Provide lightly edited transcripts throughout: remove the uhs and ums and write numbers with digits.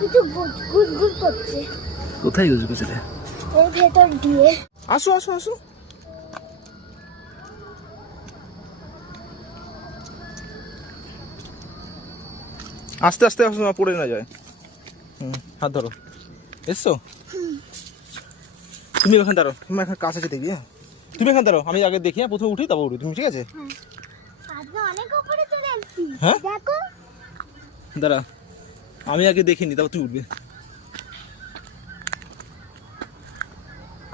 কিছু গুড় করছে। কোথায় গুড় করছে রে? ওর ভেতর দিয়ে। আসো আসো আসো। আস্তে আস্তে আসো, না পড়ে না যায়। হাত ধরো। এসছো? তুমি ওখানে দাঁড়ো, তুমি এখন কাছে দেখবি। হ্যাঁ তুমি এখানে দাঁড়ো, আমি আগে দেখি। হ্যাঁ প্রথমে উঠি তারপর উঠি, তুমি ঠিক আছে? হ্যাঁ দাঁড়া, আমি আগে দেখিনি তারপর তুই উঠবে।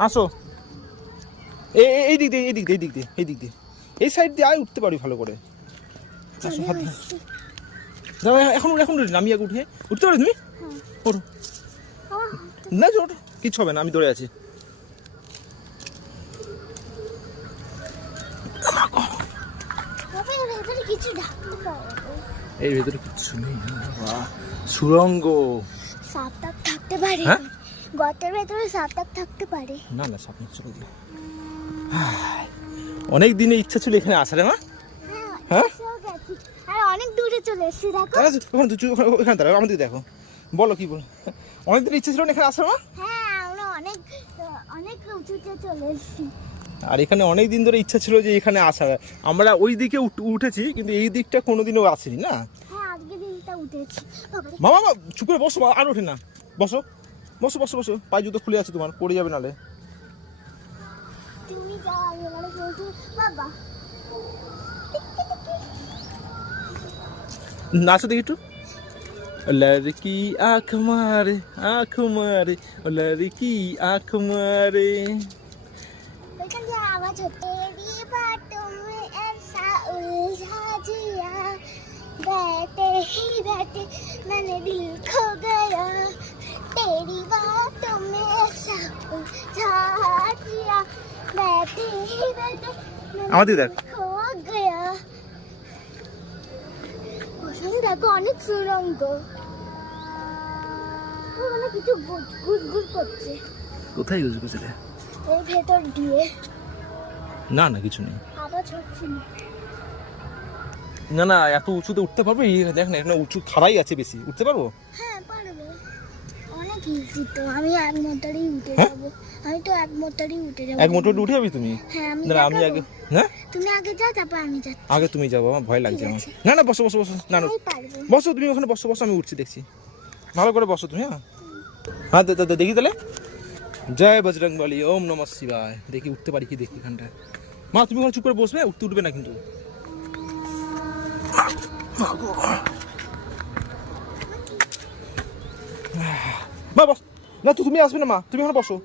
আসো এই দিক দিয়ে, এই দিক দিয়ে, এই দিক দিয়ে, এই দিক দিয়ে, এই সাইড দিয়ে আয়, উঠতে পারি ভালো করে। আসো হাত দাঁড়া, এখন এখন আমি আগে উঠে উঠতে পারি। তুমি ওঠো না, ওঠো, কিচ্ছু হবে না, আমি দৌড়ে আছি। এর ভেতরে কিচ্ছু নেই। সুড়ঙ্গ সাপ টাপ থাকতে পারে। গর্তের ভেতরে সাপ টাপ থাকতে পারে। না না, সাপ না, চলে গেল। অনেক দিনে ইচ্ছা ছিল এখানে আসার। মা হ্যাঁ আর অনেক দূরে চলে এসেছি। দেখো ওখানে দাঁড়াও, আমাদের দেখো, বলো কি বলো। অনেক দিন ইচ্ছা ছিল না এখানে আসার। মা হ্যাঁ, আমরা অনেক অনেক উঁচুতে চলে এসেছি। আর এখানে অনেক দিন ধরে ইচ্ছা ছিল যে এখানে আসার। আমরা ওই দিকে উঠেছি, কিন্তু এই দিকটা কোনোদিনও আসেনি না। হ্যাঁ, আজকে দিনটা উঠেছি। মামা চুপ করে বসো, আর ওঠে না। বসো বসো বসো বসো, পায়ে জুতো খুলে আছে তোমার, পড়ে যাবে নালে। তুমি যাও, আমি ওখানে বলছি বাবা। নাচো দেখি একটু। लड़की आँख मारे लड़की आँख मारे। आवाज तेरी बातों में ऐसा उलझा दिया, बैठे ही बैठे मैंने दिल खो गया, तेरी बातों में ऐसा उलझा दिया, बैठे ही बैठे আমাদের দেখ, खो गया। ওখানে দেখো অনেক সুরঙ্গ, ওখানে কিছু গুড় করছে। কোথায় গুজ গুজ রে? ওর ভেতর দিয়ে। না না, কিছু নেই। আওয়াজ হচ্ছে না না, এত উঁচুতে উঠতে পারবে? দেখ না, এখানে উঁচু খাড়াই আছে, বেশি উঠতে পারবো? হ্যাঁ পারবে, অনেক ইজি তো। আমি এক মোটরেই উঠে যাব। আমি তো এক মোটরেই উঠে যাব। এক মোটরে উঠে যাবি তুমি? হ্যাঁ আমি না আমি আগে। হ্যাঁ তুমি আগে যাও, তারপর আমি যাচ্ছি। আগে তুমি যাবো, আমার ভয় লাগছে আমার। না না, বসো বসো বসো। না না, আমি পারবো। বসো তুমি ওখানে, বসো বসো, আমি উঠছি দেখছি। ভালো করে বসো তুমি। হ্যাঁ হ্যাঁ দেখি তাহলে। জয় বজরংবলী, ওম নমঃ শিবায়। দেখি উঠতে পারি কি, দেখি এখানটায়। মা তুমি ওখানে চুপ করে বসবে, উঠবে না কিন্তু। মা বস না, তুমি আসবে না। মা তুমি ওখানে বসো।